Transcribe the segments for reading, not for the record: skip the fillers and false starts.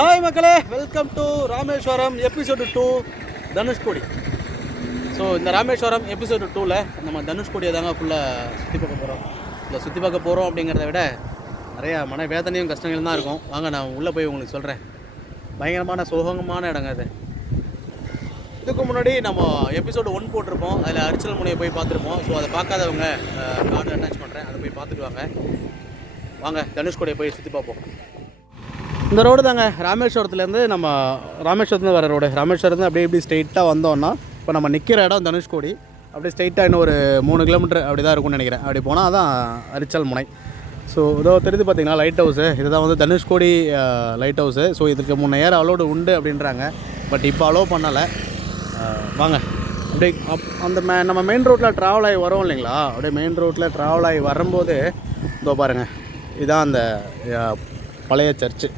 Hi மக்களே, welcome to Rameswaram episode 2 Dhanushkodi. So இந்த Rameswaram episode 2ல் நம்ம தனுஷ்கோடியை தாங்க ஃபுல்லாக சுற்றி பார்க்க போகிறோம். இல்லை சுற்றி பார்க்க போகிறோம் அப்படிங்கிறத விட நிறையா மன வேதனையும் கஷ்டங்களும் தான் இருக்கும். வாங்க நான் உள்ளே போய் உங்களுக்கு சொல்கிறேன். பயங்கரமான சோகமான இடங்க அது. இதுக்கு முன்னாடி நம்ம எபிசோடு 1 போட்டிருப்போம். அதில் அரிச்சல் முனையை போய் பார்த்துருப்போம். ஸோ அதை பார்க்காதவங்க கார்டு அட்டாச் பண்ணுறேன், அதை போய் பார்த்துட்டு வாங்க தனுஷ்கோடியை போய் சுற்றி பார்ப்போம். இந்த ரோடு தாங்க ராமேஸ்வரத்துலேருந்து வர ரோடு. ராமேஸ்வரத்துலேருந்து அப்படியே இப்படி ஸ்ட்ரெயிட்டாக வந்தோன்னா இப்போ நம்ம நிற்கிற இடம் தனுஷ்கோடி. அப்படியே ஸ்ட்ரெயிட்டாக இன்னும் ஒரு 3 கிலோமீட்டர் அப்படி தான் இருக்கும்னு நினைக்கிறேன். அப்படி போனால் தான் அரிச்சல் முனை. ஸோ இதோ தெரிஞ்சு பார்த்தீங்கன்னா லைட் ஹவுஸு, இதுதான் வந்து தனுஷ்கோடி லைட் ஹவுஸு. ஸோ இதுக்கு முன்னே ஏற அலோடு உண்டு அப்படின்றாங்க, பட் இப்போ அலோவ் பண்ணலை. வாங்க அப்படியே நம்ம மெயின் ரோட்டில் ட்ராவல் ஆகி வரோம் இல்லைங்களா, அப்படியே மெயின் ரோட்டில் ட்ராவல் ஆகி வரும்போது இதோ பாருங்கள், இதுதான் அந்த பழைய சர்ச்சு.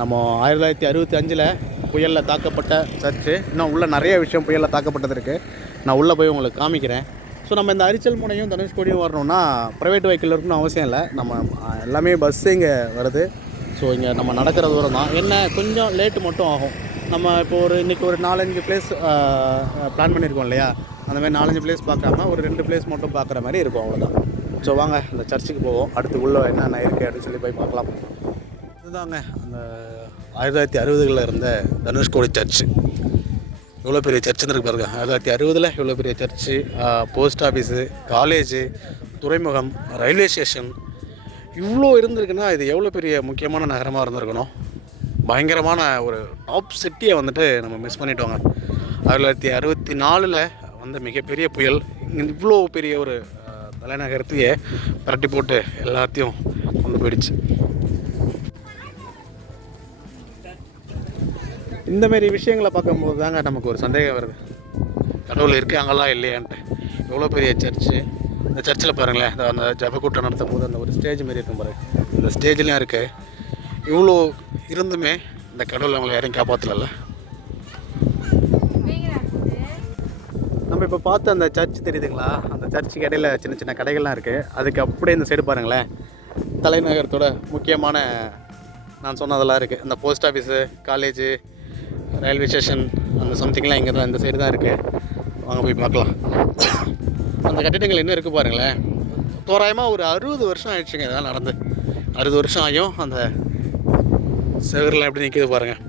நம்ம 1965 புயலில் தாக்கப்பட்ட சர்ச்சு. இன்னும் உள்ளே நிறைய விஷயம் புயலில் தாக்கப்பட்டது இருக்குது. நான் உள்ளே போய் உங்களுக்கு காமிக்கிறேன். ஸோ நம்ம இந்த அரிச்சல் முனையும் தனுஷ்கோடியும் வரணும்னா ப்ரைவேட் வெஹிக்கிள் இருக்கணும்னு அவசியம் இல்லை. நம்ம எல்லாமே பஸ்ஸு இங்கே வருது. ஸோ இங்கே நம்ம நடக்கிற தூரம் தான். என்ன கொஞ்சம் லேட்டு மட்டும் ஆகும். நம்ம இப்போ இன்றைக்கி ஒரு 4-5 பிளேஸ் பிளான் பண்ணியிருக்கோம் இல்லையா, அந்தமாதிரி 4-5 பிளேஸ் பார்க்காம ஒரு 2 பிளேஸ் மட்டும் பார்க்குற மாதிரி இருக்கும், அவ்வளோதான். ஸோ வாங்க இந்த சர்ச்சுக்கு போவோம். அடுத்து உள்ளே என்னென்ன இருக்குது அப்படின்னு சொல்லி போய் பார்க்கலாம். இதுதாங்க அந்த 1960களில் இருந்த தனுஷ்கோடி சர்ச்சு. இவ்வளோ பெரிய சர்ச்சுன்னு இருக்கு பாருங்க. 1960 இவ்வளோ பெரிய சர்ச்சு, போஸ்ட் ஆஃபீஸு, காலேஜு, துறைமுகம், ரயில்வே ஸ்டேஷன் இவ்வளோ இருந்திருக்குன்னா இது எவ்வளோ பெரிய முக்கியமான நகரமாக இருந்திருக்கணும். பயங்கரமான ஒரு டாப் சிட்டியை வந்துட்டு நம்ம மிஸ் பண்ணிட்டோங்க. 1964 வந்த மிகப்பெரிய புயல் இவ்வளோ பெரிய ஒரு தலைநகரத்தையே பரட்டி போட்டு எல்லாத்தையும் கொண்டு போயிடுச்சு. இந்தமாரி விஷயங்களை பார்க்கும்போது தாங்க நமக்கு ஒரு சந்தேகம் வருது, கடவுள் இருக்காங்களா இல்லையான்ட்டு. எவ்வளோ பெரிய சர்ச்சு. இந்த சர்ச்சில் பாருங்களேன், அந்த ஜபக்கூட்டம் நடத்தும் போது அந்த ஒரு ஸ்டேஜ் மாரி இருக்கும் பாருங்க, இந்த ஸ்டேஜ்லேயும் இருக்குது. இவ்வளோ இருந்துமே இந்த கடவுள் அவங்களை யாரையும் காப்பாற்றல. நம்ம இப்போ பார்த்து அந்த சர்ச் தெரியுதுங்களா, அந்த சர்ச்சுக்கு இடையில சின்ன சின்ன கடைகள்லாம் இருக்குது. அதுக்கு அப்படியே இந்த சைடு பாருங்களேன், தலைநகரத்தோட முக்கியமான நான் சொன்னதெல்லாம் இருக்குது. அந்த post office, college, railway station, அந்த சம்திங்லாம் இங்கே தான், இந்த சைடு தான் இருக்குது. வாங்க போய் பார்க்கலாம். அந்த கட்டிடங்கள் இன்னும் இருக்குது பாருங்களேன். தோராயமாக ஒரு 60 வருஷம் ஆயிடுச்சுங்க இதெல்லாம் நடந்து. 60 வருஷம் ஆகியும் அந்த செவரெலாம் எப்படி நிற்கிது பாருங்கள்.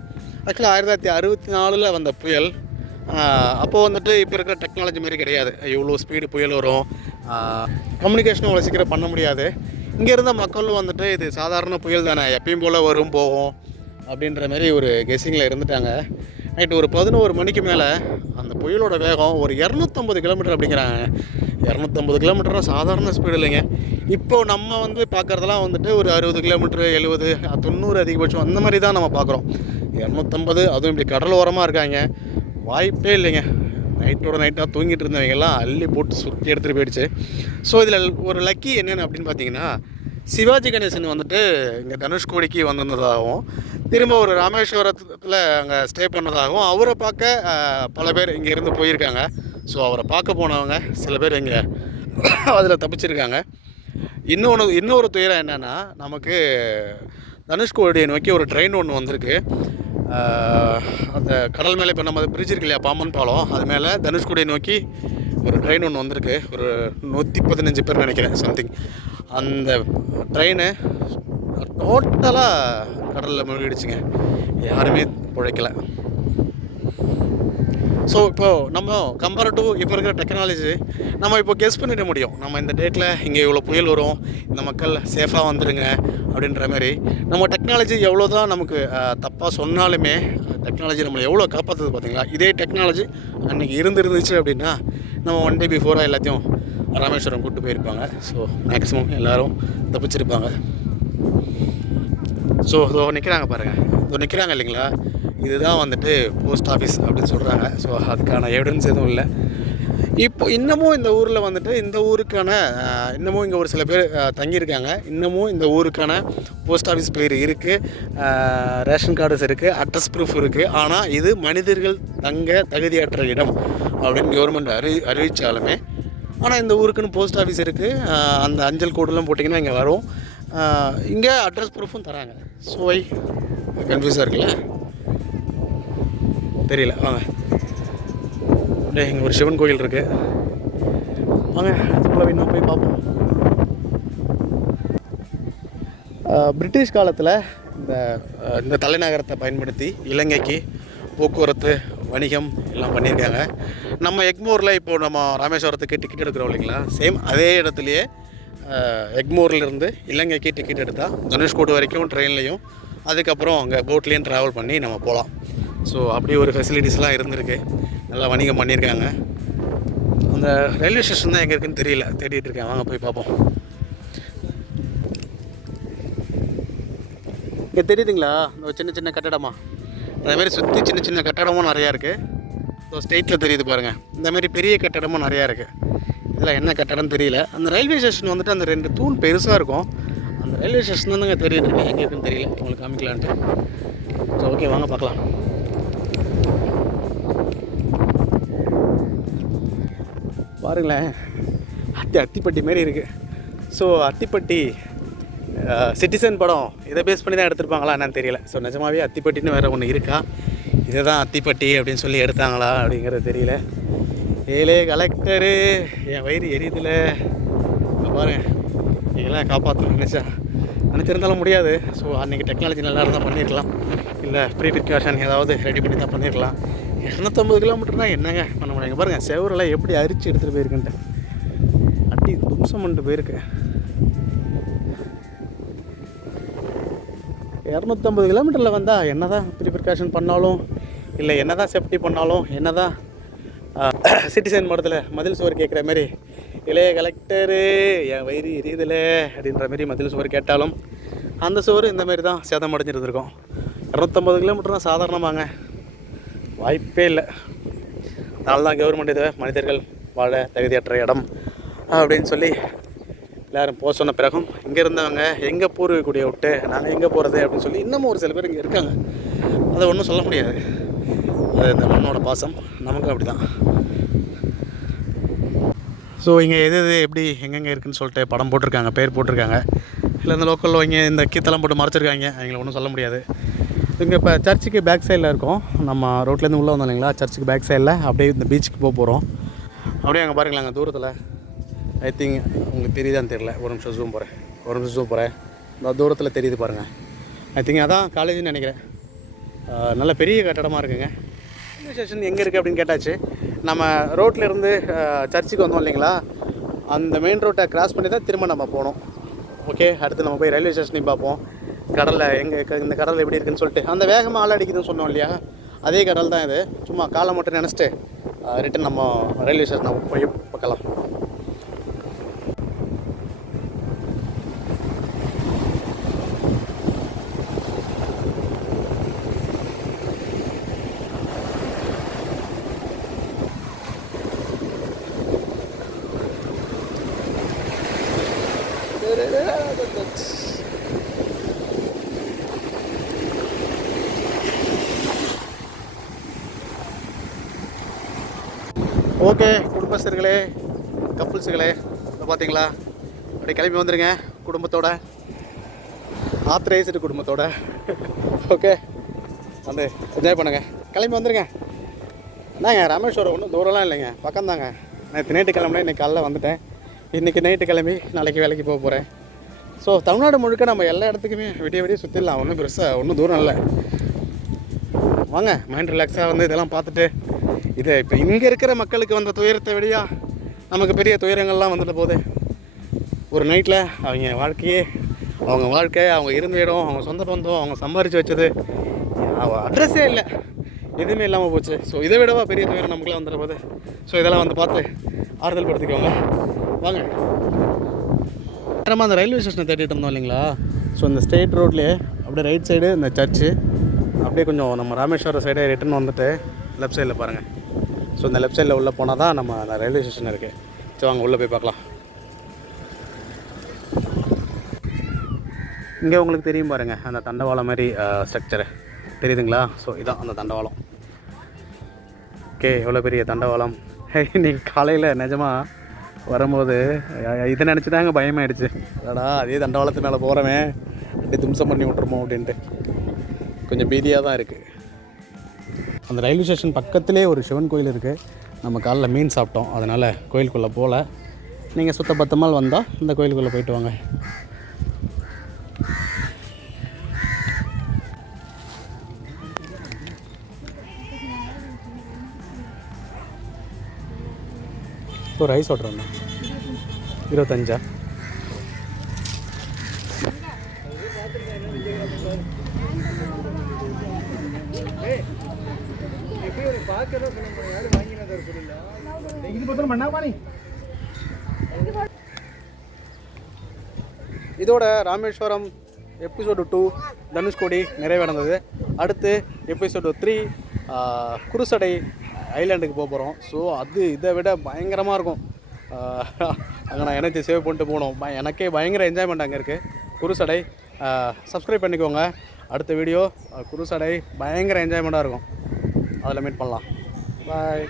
ஆக்சுவலாக 1964 வந்த புயல். அப்போது வந்துட்டு இப்போ இருக்கிற டெக்னாலஜி மாரி கிடையாது. இவ்வளோ ஸ்பீடு புயல் வரும், கம்யூனிகேஷனும் அவ்வளோ சீக்கிரம் பண்ண முடியாது. இங்கே இருந்த மக்களும் வந்துட்டு இது சாதாரண புயல் தானே, எப்பயும் போல் வரும் போகும் அப்படின்ற மாதிரி ஒரு கெஸ்ஸிங்கில் இருந்துட்டாங்க. நைட்டு ஒரு 11 மணிக்கு மேலே அந்த புயலோட வேகம் ஒரு 250 கிலோமீட்டர் அப்படிங்கிறாங்க. 250 கிலோமீட்டர்னால் சாதாரண ஸ்பீடு இல்லைங்க. இப்போது நம்ம வந்து பார்க்குறதெல்லாம் வந்துட்டு ஒரு 60 கிலோமீட்டர், 70, 90 அதிகபட்சம் அந்த மாதிரி தான் நம்ம பார்க்குறோம். 250, அதுவும் இப்படி கடல் ஓரமாக இருக்காங்க, வாய்ப்பே இல்லைங்க. நைட்டோட நைட்டாக தூங்கிட்டு இருந்தவங்கெல்லாம் அள்ளி போட்டு சுற்றி எடுத்துகிட்டு போயிடுச்சு. ஸோ இதில் ஒரு லக்கி என்னென்னு அப்படின்னு பார்த்தீங்கன்னா, சிவாஜி கணேசன் வந்துட்டு இங்கே தனுஷ்கோடிக்கு வந்திருந்ததாகவும், திரும்ப ஒரு ராமேஸ்வரத்தில் அங்கே ஸ்டே பண்ணதாகவும், அவரை பார்க்க பல பேர் இங்கே இருந்து போயிருக்காங்க. ஸோ அவரை பார்க்க போனவங்க சில பேர் இங்கே அதில் தப்பிச்சிருக்காங்க. இன்னொரு துயரம் என்னென்னா, நமக்கு தனுஷ்கோடியை நோக்கி ஒரு ட்ரெயின் ஒன்று வந்திருக்கு. அந்த கடல் மேலே இப்போ நம்ம பிரிட்ஜ் இருக்கு இல்லையா, பாம்பன் பாலம், அது மேலே தனுஷ்கோடியை நோக்கி ஒரு ட்ரெயின் ஒன்று வந்திருக்கு. ஒரு 115 பேர் நினைக்கிறேன் சம்திங். அந்த ட்ரெயின் டோட்டலாக கடலில் மூழ்கிடுச்சுங்க, யாருமே பிழைக்கலை. ஸோ இப்போது நம்ம கம்பேர் டு இப்போ இருக்கிற டெக்னாலஜி நம்ம இப்போ கெஸ் பண்ணிட முடியும். நம்ம இந்த டேட்டில் இங்கே இவ்வளோ புயல் வரும், இந்த மக்கள் சேஃபாக வந்துடுங்க அப்படின்ற மாதிரி. நம்ம டெக்னாலஜி எவ்வளோ தான் நமக்கு தப்பாக சொன்னாலுமே டெக்னாலஜி நம்மளை எவ்வளோ காப்பாற்றுது பார்த்தீங்களா. இதே டெக்னாலஜி அன்றைக்கி இருந்துச்சு அப்படின்னா நம்ம 1 டே பிஃபோராக எல்லாத்தையும் ராமேஸ்வரம் கூப்பிட்டு போயிருப்பாங்க. ஸோ மேக்ஸிமம் எல்லோரும் தப்பிச்சிருப்பாங்க. ஸோ இதோ நிற்கிறாங்க பாருங்கள், இதோ நிற்கிறாங்க இல்லைங்களா, இதுதான் வந்துட்டு போஸ்ட் ஆஃபீஸ் அப்படின்னு சொல்கிறாங்க. ஸோ அதுக்கான எவிடன்ஸ் எதுவும் இல்லை. இப்போ இன்னமும் இந்த ஊரில் வந்துட்டு இந்த ஊருக்கான இன்னமும் இங்கே ஒரு சில பேர் தங்கியிருக்காங்க. இன்னமும் இந்த ஊருக்கான போஸ்ட் ஆஃபீஸ் பேர் இருக்குது, ரேஷன் கார்டுஸ் இருக்குது, அட்ரஸ் ப்ரூஃப் இருக்குது. ஆனால் இது மனிதர்கள் தங்க தகுதியற்ற இடம் அப்படின்னு கவர்மெண்ட் அறிவித்தாலுமே, ஆனால் இந்த ஊருக்குன்னு போஸ்ட் ஆஃபீஸ் இருக்குது. அந்த அஞ்சல் கோடெல்லாம் போட்டிங்கன்னா இங்கே வரும். இங்கே அட்ரஸ் ப்ரூஃபும் தராங்க. ஸோ கன்ஃபியூஸாக இருக்குல்ல, தெரியல. வாங்க, அப்படியே இங்கே ஒரு சிவன் கோயில் இருக்குது. வாங்க அதுக்குள்ளே இன்னும் போய் பார்ப்போம். பிரிட்டிஷ் காலத்தில் இந்த தலைநகரத்தை பயன்படுத்தி இலங்கைக்கு போக்குவரத்து வணிகம் எல்லாம் பண்ணியிருக்காங்க. நம்ம எக்மோரில் இப்போது நம்ம ராமேஸ்வரத்துக்கு டிக்கெட் எடுக்கிறோம் இல்லைங்களா, சேம் அதே இடத்துலையே எக்மோர்லேருந்து இலங்கைக்கு டிக்கெட் எடுத்தால் தனுஷ்கோடி வரைக்கும் ட்ரெயின்லேயும் அதுக்கப்புறம் அங்கே போட்லேயும் ட்ராவல் பண்ணி நம்ம போகலாம். ஸோ அப்படி ஒரு ஃபெசிலிட்டிஸ்லாம் இருந்திருக்கு, நல்லா வணிகம் பண்ணியிருக்காங்க. அந்த ரயில்வே ஸ்டேஷன் தான் எங்கே இருக்குதுன்னு தெரியல, தேடிட்டு இருக்கேன். வாங்க போய் பார்ப்போம். இங்கே தெரியுதுங்களா இந்த சின்ன சின்ன கட்டடமா, அதேமாதிரி சுற்றி சின்ன சின்ன கட்டடமும் நிறையா இருக்குது. ஸோ ஸ்ட்ரெயிட்டில் தெரியுது பாருங்கள், இந்தமாதிரி பெரிய கட்டடமும் நிறையா இருக்குது. இதில் என்ன கட்டடம் தெரியல. அந்த ரயில்வே ஸ்டேஷன் வந்துட்டு அந்த 2 தூண் பெருசாக இருக்கும். அந்த ரயில்வே ஸ்டேஷன் தாங்க தெரியுது, எங்கே இருக்குன்னு தெரியல, உங்களுக்கு காமிக்கலான்ட்டு. ஸோ ஓகே, வாங்க பார்க்கலாம். பாருங்களேன், அத்திப்பட்டி மாரி இருக்குது. ஸோ அத்திப்பட்டி சிட்டிசன் படம் இதை பேஸ் பண்ணி தான் எடுத்திருப்பாங்களா என்னன்னு தெரியல. ஸோ நிஜமாவே அத்திப்பட்டின்னு வேறு ஒன்று இருக்கா, இதை தான் அத்திப்பட்டி அப்படின்னு சொல்லி எடுத்தாங்களா அப்படிங்கிறது தெரியல. ஏலே கலெக்டரு, என் வயிறு எரியுதில்ல பாருங்க. நீங்களாம் காப்பாற்றணும்னு நினச்சிருந்தாலும் முடியாது. ஸோ அன்றைக்கி டெக்னாலஜி நல்லா இருந்தால் பண்ணியிருக்கலாம், இல்லை ப்ரீ ப்ரிகாஷன் ஏதாவது ரெடி பண்ணி தான் பண்ணியிருக்கலாம். 250 கிலோமீட்டர்னா என்னங்க பண்ண முடியுங்க. பாருங்கள் செவரெல்லாம் எப்படி அரிச்சு எடுத்துகிட்டு போயிருக்குன்ட்டு, அட்டி தும்சம் பண்ணிட்டு போயிருக்கு. 250 கிலோமீட்டரில் வந்தால் என்ன தான் ப்ரீ ப்ரிகாஷன் பண்ணாலும், இல்லை என்ன தான் சேஃப்டி பண்ணாலும், என்ன தான் சிட்டிசன் மடத்தில் மதில் சுவர் கேட்குற மாதிரி இளைய கலெக்டரு என் வயிறு எரியுதில்ல அப்படின்ற மாதிரி மதில் சுவர் கேட்டாலும் அந்த சுவர் இந்த மாதிரி தான் சேதம் அடைஞ்சிருந்துருக்கோம். 250 கிலோமீட்டர் தான் சாதாரணமாங்க, வாய்ப்பே இல்லை. அதனால தான் கவர்மெண்ட் இதை மனிதர்கள் வாழ தகுதியற்ற இடம் அப்படின்னு சொல்லி எல்லோரும் போக சொன்ன பிறகும் இங்கே இருந்தவங்க எங்கே பூர்வீகுடியை விட்டு நாங்கள் எங்கே போகிறது அப்படின்னு சொல்லி இன்னமும் ஒரு சில பேர் இங்கே இருக்காங்க. அதை ஒன்றும் சொல்ல முடியாது, அது இந்த மண்ணோட பாசம், நமக்கும் அப்படி தான். ஸோ இங்கே எது எப்படி எங்கெங்கே இருக்குதுன்னு சொல்லிட்டு படம் போட்டிருக்காங்க, பேர் போட்டிருக்காங்க. இல்லை இந்த லோக்கலில் இங்கே இந்த கீத்தெல்லாம் போட்டு மறைச்சிருக்காங்க, அவங்கள ஒன்றும் சொல்ல முடியாது. இங்கே இப்போ சர்ச்சுக்கு பேக் சைடில் இருக்கோம், நம்ம ரோட்லேருந்து உள்ளே வந்தோம் இல்லைங்களா, சர்ச்சுக்கு பேக் சைடில் அப்படியே இந்த பீச்சுக்கு போக போகிறோம். அப்படியே அங்கே பாருங்களேன், அங்கே தூரத்தில் ஐ திங்க் உங்களுக்கு தெரியுதான்னு தெரியல, ஒரு நிமிஷம் ஜூம் போகிறேன். இந்த தூரத்தில் தெரியுது பாருங்கள். ஐ திங்க் அதான் காலேஜ்னு நினைக்கிறேன். நல்ல பெரிய கட்டடமாக இருக்குங்க. ரயில்வே ஸ்டேஷன் எங்கே இருக்குது அப்படின்னு கேட்டாச்சு. நம்ம ரோட்லேருந்து சர்ச்சுக்கு வந்தோம் இல்லைங்களா, அந்த மெயின் ரோட்டை கிராஸ் பண்ணி தான் திரும்ப நம்ம போகணும். ஓகே, அடுத்து நம்ம போய் ரயில்வே ஸ்டேஷனையும் பார்ப்போம். கடலில் எங்கே இந்த கடல் எப்படி இருக்குதுன்னு சொல்லிட்டு, அந்த வேகமாக ஆள் அடிக்குதுன்னு சொன்னோம் இல்லையா, அதே கடல் தான் இது. சும்மா காலை மட்டும் நினச்சிட்டு ரிட்டன் நம்ம ரயில்வே ஸ்டேஷனை போய் பார்க்கலாம். ஓகே குடும்பஸ்தர்களே, கப்புள்ஸுகளே, இப்போ பார்த்தீங்களா அப்படியே கிளம்பி வந்துடுங்க குடும்பத்தோட, ஆத்தரைஸ்டு குடும்பத்தோட. ஓகே, வந்து என்ஜாய் பண்ணுங்கள், கிளம்பி வந்துடுங்க. என்னங்க ராமேஸ்வரம் ஒன்றும் தூரம்லாம் இல்லைங்க, பக்கம்தாங்க. நேற்று நைட்டு கிளம்புனேன், இன்றைக்கி காலைல வந்துட்டேன். இன்றைக்கி நைட்டு கிளம்பி நாளைக்கு வேலைக்கு போக போகிறேன். ஸோ தமிழ்நாடு முழுக்க நம்ம எல்லா இடத்துக்குமே விடிய சுற்றிடலாம், ஒன்றும் பெருசாக ஒன்றும் தூரம் இல்லை. வாங்க மைண்ட் ரிலாக்ஸாக வந்து இதெல்லாம் பார்த்துட்டு, இது இப்போ இங்கே இருக்கிற மக்களுக்கு வந்த துயரத்தை விடையா நமக்கு பெரிய துயரங்கள்லாம் வந்துட்டு போகுது. ஒரு நைட்டில் அவங்க வாழ்க்கை, அவங்க இருந்த இடம், அவங்க சொந்த பந்தம், அவங்க சம்பாரித்து வச்சது, அட்ரஸே இல்லை, எதுவுமே இல்லாமல் போச்சு. ஸோ இதை விடவா பெரிய துயரம் நமக்குலாம் வந்துட போகுது. ஸோ இதெல்லாம் வந்து பார்த்து ஆறுதல் படுத்திக்கோங்க. வாங்க, நேரமாக அந்த ரயில்வே ஸ்டேஷனை தேடிட்டு இருந்தோம் இல்லைங்களா. ஸோ இந்த ஸ்ட்ரெயிட் ரோட்லேயே அப்படியே ரைட் சைடு இந்த சர்ச்சு, அப்படியே கொஞ்சம் நம்ம ராமேஸ்வரம் சைடே ரிட்டர்ன் வந்துட்டு லெஃப்ட் சைடில் பாருங்கள். ஸோ இந்த லெஃப்ட் சைடில் உள்ளே போனால் தான் நம்ம அந்த ரயில்வே ஸ்டேஷன் இருக்குது. ஸோ அங்கே உள்ளே போய் பார்க்கலாம். இங்கே உங்களுக்கு தெரியும் பாருங்கள், அந்த தண்டவாளம் மாதிரி ஸ்ட்ரக்சரு தெரியுதுங்களா. ஸோ இதான் அந்த தண்டவாளம். ஓகே, எவ்வளோ பெரிய தண்டவாளம். இன்றைக்கி காலையில் நிஜமாக வரும்போது இதை நினச்சி தாங்க பயமாயிடுச்சு. அடா அதே தண்டவாளத்து மேலே போகிறவன் அப்படி தும்சம் பண்ணி விட்டுருமோ அப்படின்ட்டு. கொஞ்சம் பீதியாக தான் இருக்குது. அந்த ரயில்வே ஸ்டேஷன் பக்கத்துலேயே ஒரு சிவன் கோயில் இருக்குது. நம்ம காலைல மீன் சாப்பிட்டோம், அதனால் கோயிலுக்குள்ளே போகல. நீங்கள் சுத்த பத்தமால் வந்தால் இந்த கோயிலுக்குள்ளே போயிட்டு வாங்க. இப்போ ரைஸ் ஓட்டுறோம் 25. இதோட ராமேஸ்வரம் எபிசோடு 2 தனுஷ்கோடி நிறைவடைந்தது. அடுத்து எபிசோடு 3 குருசடை ஐலாண்டுக்கு போக போகிறோம். ஸோ அது இதை விட பயங்கரமாக இருக்கும். அங்கே நான் எனர்ஜி சேவ் பண்ணிட்டு போகணும். எனக்கே பயங்கர என்ஜாய்மெண்ட் அங்கே இருக்குது. குருசடை சப்ஸ்கிரைப் பண்ணிக்கோங்க. அடுத்த வீடியோ குருசடை பயங்கர என்ஜாய்மெண்ட்டாக இருக்கும். அதில் மீட் பண்ணலாம். பாய்.